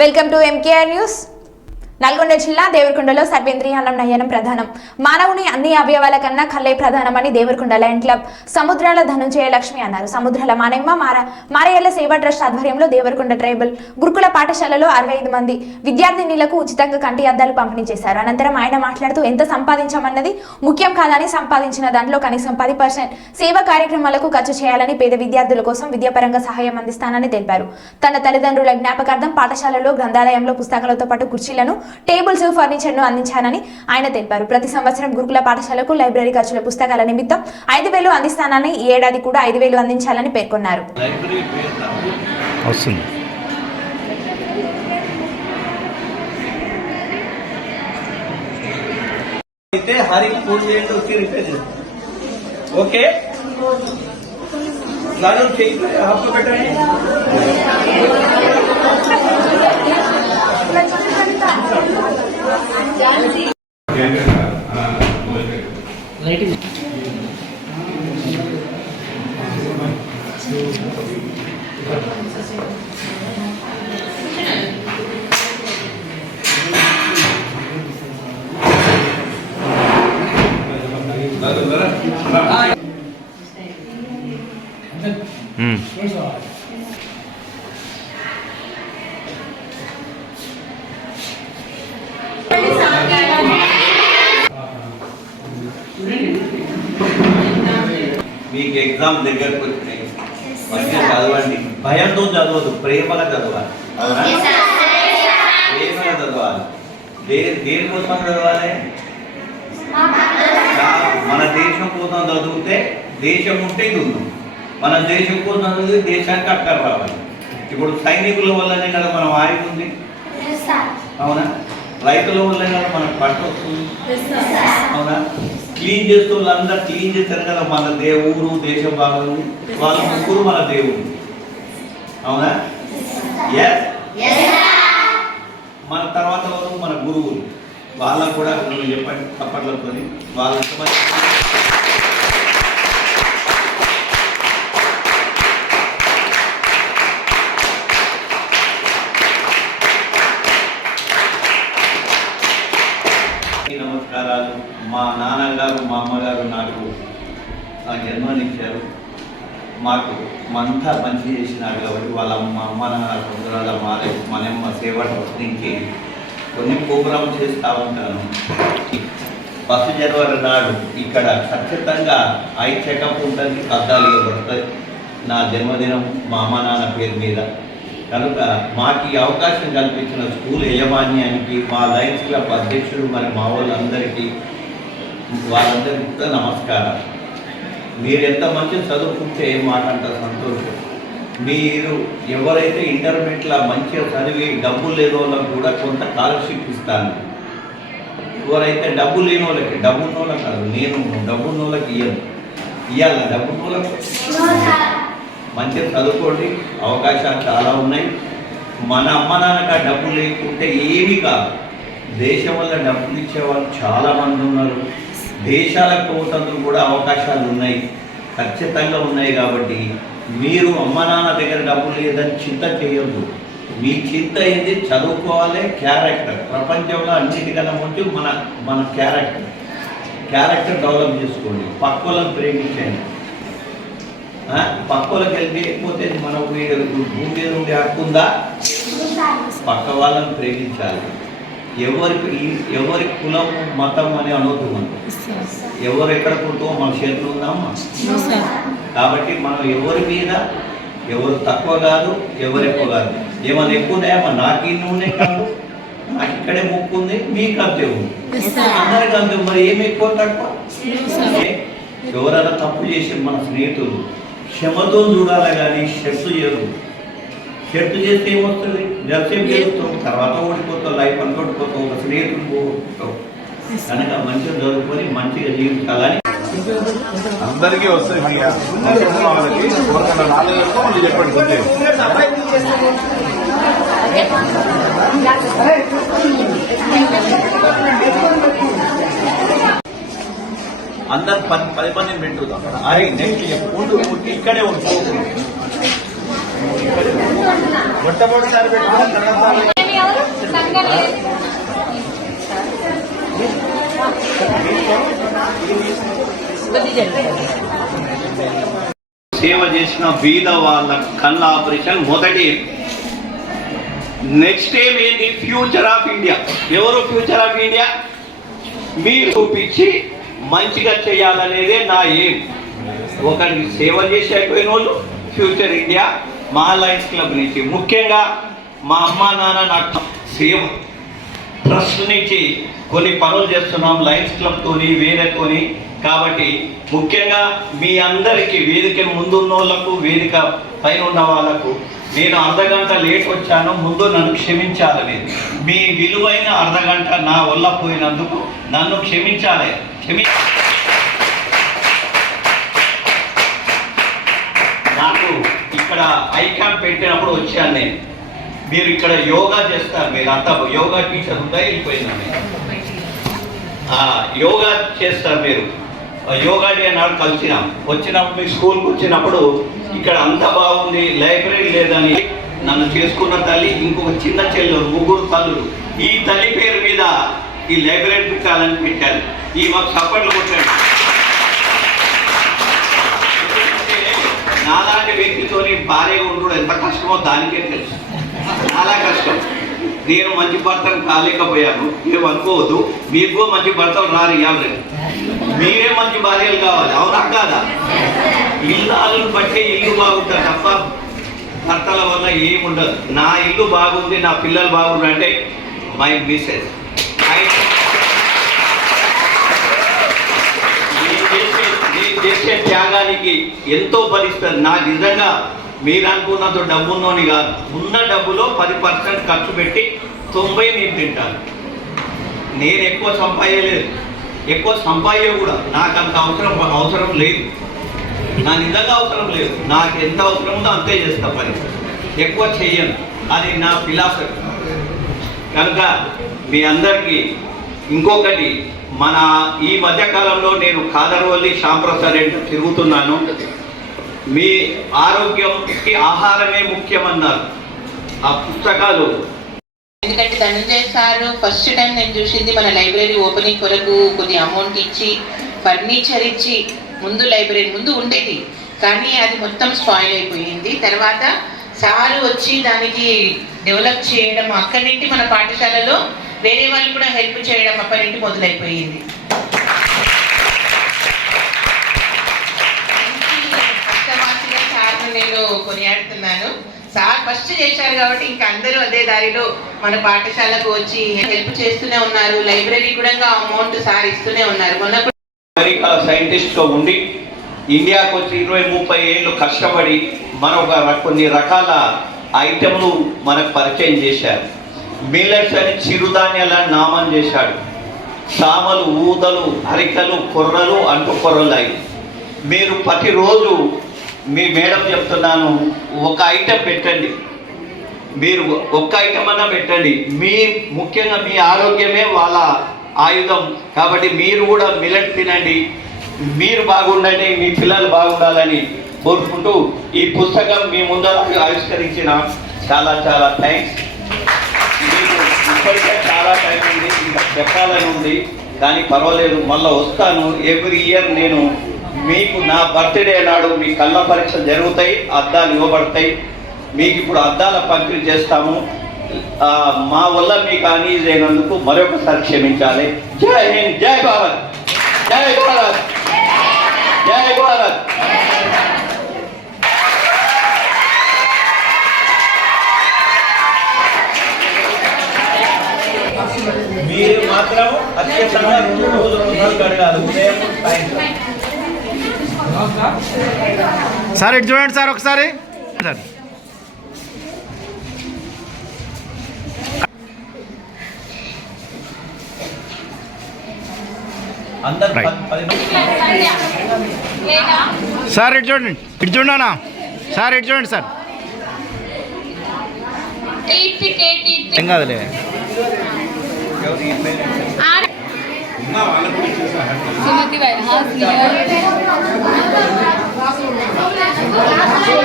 Welcome to MKR news. Nalgonda జిల్లా దేవరకొండలో సర్వేంద్రియానం నయనం ప్రధానం. మానవుని అన్ని అవయవాల కన్నా కళ్ళే ప్రధానమని దేవరకొండ లయన్ క్లబ్ సముద్రాల ధనుంజయ లక్ష్మి అన్నారు. సముద్రాల మానమ్మ మారయ్యల సేవా ట్రస్ట్ ఆధ్వర్యంలో దేవరకొండ ట్రైబల్ గురుకుల పాఠశాలలో 65 మంది విద్యార్థినులకు ఉచితంగా కంటి అద్దాలు పంపిణీ చేశారు. అనంతరం ఆయన మాట్లాడుతూ ఎంత సంపాదించామన్నది ముఖ్యం కాదని సంపాదించిన దాంట్లో కనీసం 10% సేవా కార్యక్రమాలకు ఖర్చు చేయాలని, పేద విద్యార్థుల కోసం విద్యాపరంగా సహాయం అందిస్తానని తెలిపారు. తన తల్లిదండ్రుల జ్ఞాపకార్థం పాఠశాలలో గ్రంథాలయంలో పుస్తకాలతో పాటు కుర్చీలను, టేబుల్స్, ఫర్నిచర్ ను అందించానని ఆయన తెలిపారు. ప్రతి సంవత్సరం గురుకుల పాఠశాలకు లైబ్రరీ ఖర్చుల పుస్తకాల నిమిత్తం 5,000 అందిస్తానని, ఈ ఏడాది కూడా 5,000 అందించాలని పేర్కొన్నారు. మీకు ఎగ్జామ్ దగ్గరకు వచ్చినాయి, మంచిగా చదవండి. భయంతో చదవద్దు, ప్రేమగా చదవాలి. ప్రేమగా చదవాలి. దేనికోసం చదవాలి? మన దేశం కోసం చదివితే దేశం ఉంటే ఇది ఉంది. మన దేశం కోసం చదివితే దేశానికి అక్కర రావాలి. ఇప్పుడు సైనికుల వల్లనే కదా మనం ఆయుధం ఉంది, అవునా? రైతుల వల్లనే కదా మనకు పంట వస్తుంది, అవునా? క్లీన్ చేస్తూ వాళ్ళందరూ క్లీన్ చేస్తారు కదా మన ఊరు, దేశం బాగుంది. వాళ్ళ ముగ్గురు మన దేవుడు, అవునా? మన తర్వాత వాళ్ళు మన గురువులు. వాళ్ళకు కూడా నేను చెప్పండి తప్పట్లతో వాళ్ళ నమస్కారాలు. మా నాన్నగారు, మా అమ్మగారు నాకు ఆ జన్మనిచ్చారు. మాకు అంతా మంచి చేసినారు కాబట్టి వాళ్ళ అమ్మ నాన్న సముద్రాల మనమ్మ సేవ నుంచి కొన్ని ప్రోగ్రామ్ చేస్తూ ఉంటాను. 1 జనవరి నాడు ఇక్కడ ఖచ్చితంగా ఐ చెకప్ ఉంటుంది, అద్దాలు ఇవ్వబడతాయి. నా జన్మదినం మా అమ్మ నాన్న పేరు మీద కనుక మాకు ఈ అవకాశం కల్పించిన స్కూల్ యాజమాన్యానికి, మా లయన్స్ క్లబ్ అధ్యక్షుడు, మరి మా వాళ్ళందరికీ నమస్కారం. మీరు ఎంత మంచి చదువుకుంటే మాకంత సంతోషం. మీరు ఎవరైతే ఇంటర్మీడియట్లో మంచిగా చదివి డబ్బు లేని వాళ్ళకి కూడా కొంత స్కాలర్షిప్ ఇస్తాను. ఎవరైతే డబ్బు లేని వాళ్ళకి, డబ్బున్న వాళ్ళకి కాదు, నేను డబ్బున్న వాళ్ళకి ఇవ్వాలి. డబ్బున్న వాళ్ళకి మంచిగా చదువుకోండి, అవకాశాలు చాలా ఉన్నాయి. మన అమ్మ నాన్నక డబ్బు లేకుంటే ఏమీ కాదు. దేశం వల్ల డబ్బులు ఇచ్చేవాళ్ళు చాలామంది ఉన్నారు. దేశాలకు పోతందుకు కూడా అవకాశాలు ఉన్నాయి, ఖచ్చితంగా ఉన్నాయి. కాబట్టి మీరు అమ్మ నాన్న దగ్గర డబ్బులు లేదని చింత చేయొద్దు. మీ చింత ఏంది? చదువుకోవాలి. క్యారెక్టర్ ప్రపంచంలో అన్నిటికన్నా ముందు మన క్యారెక్టర్ డెవలప్ చేసుకోండి. పక్క వాళ్ళని ప్రేమించండి. పక్క వాళ్ళకి వెళ్ళిపోతే మన భూమి మీద ఉండే హక్కు ఉందా? పక్క వాళ్ళని ప్రేమించాలి. ఎవరి కులం, మతం అని అనవద్దు. మనం ఎవరు ఎక్కడ పుట్టుకో మన చేతులు ఉందామా? కాబట్టి మనం ఎవరి మీద ఎవరు తక్కువ కాదు, ఎవరు ఎక్కువ కాదు. ఏమైనా ఎక్కువ ఉన్నాయా? నాకు ఇన్ని ఉన్నాయి కాదు, నాకు ఇక్కడే ముక్కు ఉంది, మీకు అంతే ఉంది, అందరికీ అంతే. మరి ఏమి ఎక్కువ తక్కువ? ఎవరైనా తప్పు చేసి మన స్నేహితులు క్షమతో చూడాలి కానీ షర్టు చేయరు. షర్టు చేస్తే ఏమొస్తుంది? జలసేపు చేస్తాం, తర్వాత ఓడిపోతాం, లైఫ్ అంతా ఓడిపోతాం, ఒక స్నేహితులు పోతాం. కనుక మంచిగా చదువుకొని మంచిగా జీవించాలని అందరికీ వస్తాయి. వాళ్ళకి చెప్పండి. అందరు 10 మందిని పెట్టుదాం. అరే నెక్స్ట్ ఇక్కడే ఉంటుంది. మొట్టమొదటిసారి పెట్టుకున్న తర్వాత సేవ చేసిన బీద వాళ్ళ కళ్ళ ఆపరేషన్ మొదటి. నెక్స్ట్ ఏం ఏంటి? Future of India. ఎవరు ఫ్యూచర్ ఆఫ్ ఇండియా? మీరు చూపించి మంచిగా చేయాలనేదే నా ఏం. ఒకరికి సేవ చేసి అయిపోయిన వాళ్ళు ఫ్యూచర్ ఇండియా. మా లయన్స్ క్లబ్ నుంచి ముఖ్యంగా మా అమ్మ నాన్న నాకు సేవ ట్రస్ట్ నుంచి కొన్ని పనులు చేస్తున్నాం లయన్స్ క్లబ్తోని వేరేతోని. కాబట్టి ముఖ్యంగా మీ అందరికీ వేదిక ముందున్న వాళ్ళకు వేదిక పైన ఉన్న వాళ్ళకు నేను అర్ధగంట లేట్ వచ్చాను, ముందు నన్ను క్షమించాలని. మీ విలువైన అర్ధగంట నా వల్ల పోయినందుకు నన్ను క్షమించాలి. నాకు ఇక్కడ ఐ క్యాంప్ పెట్టినప్పుడు వచ్చాను నేను. మీరు ఇక్కడ యోగా చేస్తారు, మీరు అంతా యోగా టీచర్ ఉందా వెళ్ళిపోయిందండి. యోగా చేస్తారు మీరు. యోగా డే నాడు వచ్చినప్పుడు మీ స్కూల్కి వచ్చినప్పుడు ఇక్కడ అంత బాగుంది, లైబ్రరీ లేదని నన్ను చేసుకున్న తల్లి, ఇంకొక చిన్న చెల్లెలు, ముగ్గురు తల్లులు. ఈ తల్లి పేరు మీద ఈ లైబ్రరీ పెట్టాలని పెట్టారు. ఈ మాకు సపోర్ట్లు కొట్టాడు. నాలాంటి వ్యక్తితోని భార్యగా ఉండడం ఎంత కష్టమో దానికే తెలుసు. చాలా కష్టం. నేను మంచి భర్తను కాలేకపోయాను. మీరు అనుకోవద్దు, మీకు మంచి భర్తలు రారు. ఇవ్వాలి మీరే మంచి భార్యలు కావాలి. అవునా కాదా? ఇల్లాలను బట్టి ఇల్లు బాగుంటుంది తప్ప భర్తల వల్ల ఏముండదు. నా ఇల్లు బాగుంది, నా పిల్లలు బాగుంది అంటే మై మిస్సెస్. నేను చేసే త్యాగానికి ఎంతో ఫలిస్తుంది. నాకు నిజంగా మీరు అనుకున్నంత డబ్బున్నోని కాదు. ఉన్న డబ్బులో 10% ఖర్చు పెట్టి 90 నేను తింటాను. నేను ఎక్కువ సంపాదలేదు, ఎక్కువ సంపాదన కూడా నాకు అంత అవసరం లేదు. నా నిజంగా అవసరం లేదు. నాకు ఎంత అవసరం ఉందో అంతే చేస్తా పని, ఎక్కువ చెయ్యను. అది నా ఫిలాసఫీ. కనుక మీ అందరికీ ఇంకొకటి, మన ఈ మధ్యకాలంలో నేను కాదర్వల్లి శ్యాంప్రసాద్ తిరుగుతున్నాను. మీ ఆరోగ్యంకి ఆహారమే ముఖ్యమన్నారు ఆ పుస్తకాలు. ఎందుకంటే ధనంజయ సార్ ఫస్ట్ టైం నేను చూసింది మన లైబ్రరీ ఓపెనింగ్ కొరకు కొద్ది అమౌంట్ ఇచ్చి ఫర్నిచర్ ఇచ్చి ముందు లైబ్రరీ ముందు ఉండేది, కానీ అది మొత్తం స్పాయిల్ అయిపోయింది. తర్వాత సారు వచ్చి దానికి డెవలప్ చేయడం, అక్కడి నుండి మన పాఠశాలలో వేరే వాళ్ళు కూడా హెల్ప్ చేయడం అక్కడి నుండి మొదలైపోయింది. కష్టవాసిగా సార్ను నేను కొనియాడుతున్నాను. సార్ ఫస్ట్ చేశారు కాబట్టి ఇంకా అందరూ అదే దారిలో మన పాఠశాలకు వచ్చి హెల్ప్ చేస్తూనే ఉన్నారు. లైబ్రరీ కూడా అమౌంట్ సార్ ఇస్తూనే ఉన్నారు. మొన్న అమెరికా సైంటిస్ట్గా ఉండి ఇండియాకు వచ్చి 20-30 ఏళ్ళు కష్టపడి కొన్ని రకాల ఐటెంలు మనకు పరిచయం చేశారు. మిల్లెట్స్ అని చిరుధాన్యాలను నామం చేశాడు. సామలు, ఊదలు, అరికలు, కొర్రలు, అంటు కొర్రలు అయి. మీరు ప్రతిరోజు మీ మేడం చెప్తున్నాను, ఒక ఐటెం పెట్టండి. మీరు ఒక్క ఐటెం అన్నా పెట్టండి. ముఖ్యంగా మీ ఆరోగ్యమే వాళ్ళ ఆయుధం. కాబట్టి మీరు కూడా మిల్లెట్ తినండి, మీరు బాగుండండి, మీ పిల్లలు బాగుండాలని కోరుకుంటూ ఈ పుస్తకం మీ ముందర ఆవిష్కరించిన చాలా చాలా థ్యాంక్స్. మీకు ఇప్పటికే చాలా టైం ఉంది, ఇంకా చెప్పాలని ఉంది, కానీ పర్వాలేదు, మళ్ళీ వస్తాను. ఎవ్రీ ఇయర్ నేను మీకు నా బర్త్డే నాడు మీ కళ్ళ పరీక్షలు జరుగుతాయి, అద్దాలు ఇవ్వబడతాయి. మీకు ఇప్పుడు అద్దాల పంపిణీ చేస్తాము. మా వల్ల మీకు అనీజ్ అయినందుకు మరొకసారి క్షమించాలి. జై హింద్, జై భారత్, జై భారత్, జై భారత్. మీరు మాత్రం అత్యంతంగా 2 రోజులు గడగాలి, ఉదయం సాయంత్రం. సార్ ఇటు చూడండి సార్ ఒకసారి. సార్ సార్ ఇటు చూడండి, ఇటు చూడనా సార్, ఇటు చూడండి సార్. ఏం కాదులే. सुमति भाई हाँ